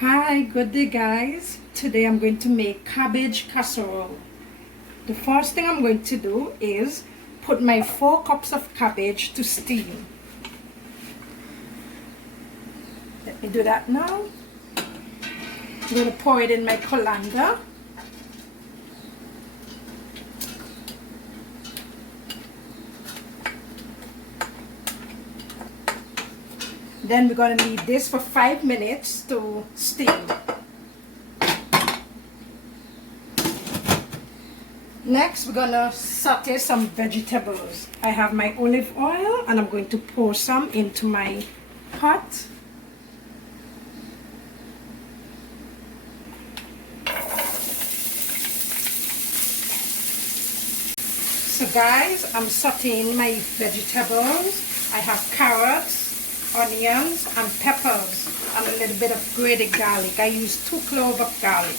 Hi, good day guys. Today I'm going to make cabbage casserole. The first thing I'm going to do is put my 4 cups of cabbage to steam. Let me do that now. I'm going to pour it in my colander. Then we're going to leave this for 5 minutes to steam. Next, we're going to saute some vegetables. I have my olive oil and I'm going to pour some into my pot. So guys, I'm sauteing my vegetables. I have carrots, onions and peppers and a little bit of grated garlic. I use 2 cloves of garlic.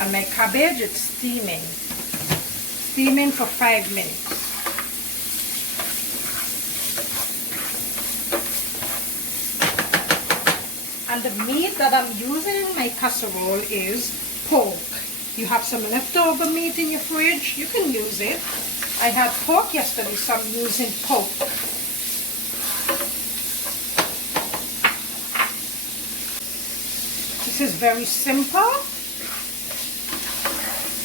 And my cabbage is steaming for 5 minutes. And the meat that I'm using in my casserole is pork. You have some leftover meat in your fridge, you can use it. I had pork yesterday, so I'm using pork. This is very simple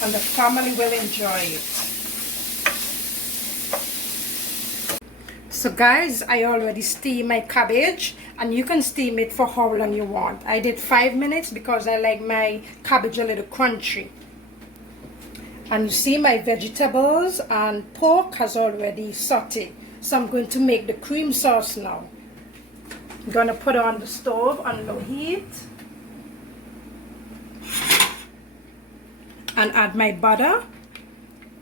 and the family will enjoy it. So guys, I already steamed my cabbage and you can steam it for how long you want. I did 5 minutes because I like my cabbage a little crunchy. And you see my vegetables and pork has already sauteed. So I'm going to make the cream sauce now. I'm going to put it on the stove on low heat. And add my butter.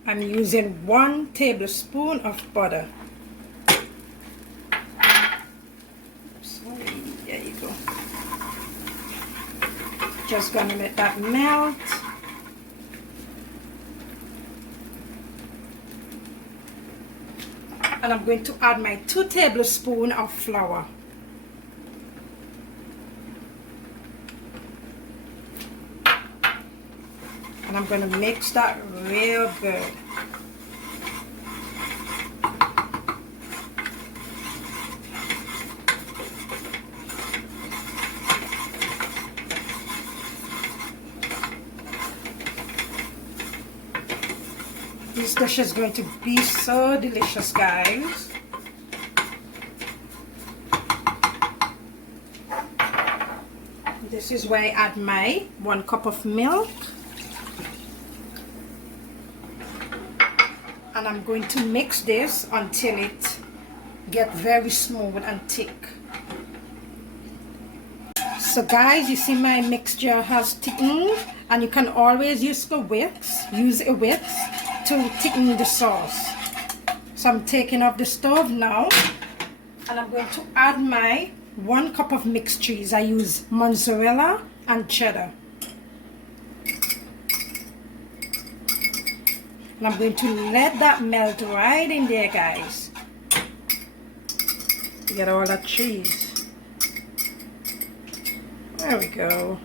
I'm using 1 tablespoon of butter. Sorry, there you go. Just gonna let that melt. And I'm going to add my 2 tablespoons of flour. And I'm going to mix that real good. This dish is going to be so delicious, guys. This is where I add my 1 cup of milk. And I'm going to mix this until it gets very smooth and thick. So guys, you see my mixture has thickened, and you can always use a whisk to thicken the sauce. So I'm taking off the stove now and I'm going to add my 1 cup of mixed cheese. I use mozzarella and cheddar. And I'm going to let that melt right in there, guys. Get all that cheese. There we go.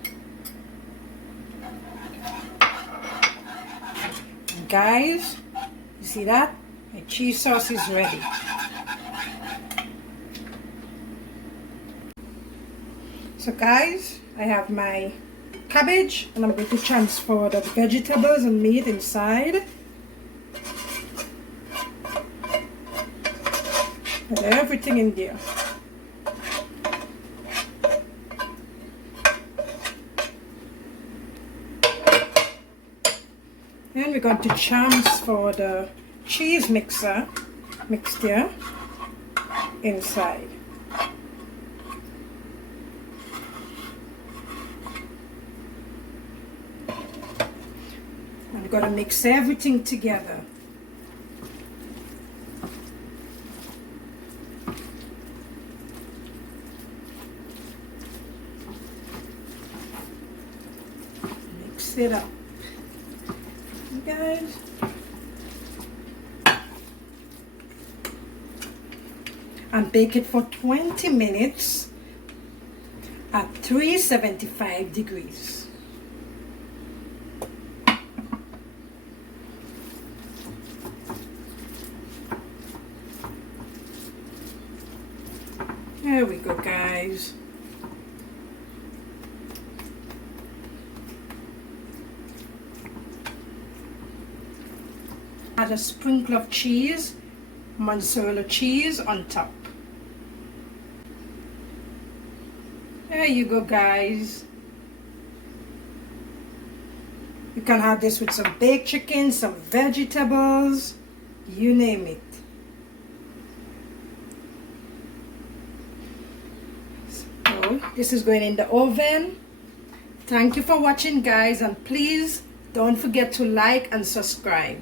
And guys, you see that? My cheese sauce is ready. So guys, I have my cabbage and I'm going to transfer the vegetables and meat inside. Put everything in there. And we're going to transfer the cheese mixture inside. I'm going to mix everything together. It up, guys. And bake it for 20 minutes at 375 degrees. There we go, guys. Add a sprinkle of cheese, mozzarella cheese on top. There you go, guys. You can have this with some baked chicken, some vegetables, you name it. So this is going in the oven. Thank you for watching, guys, and please don't forget to like and subscribe.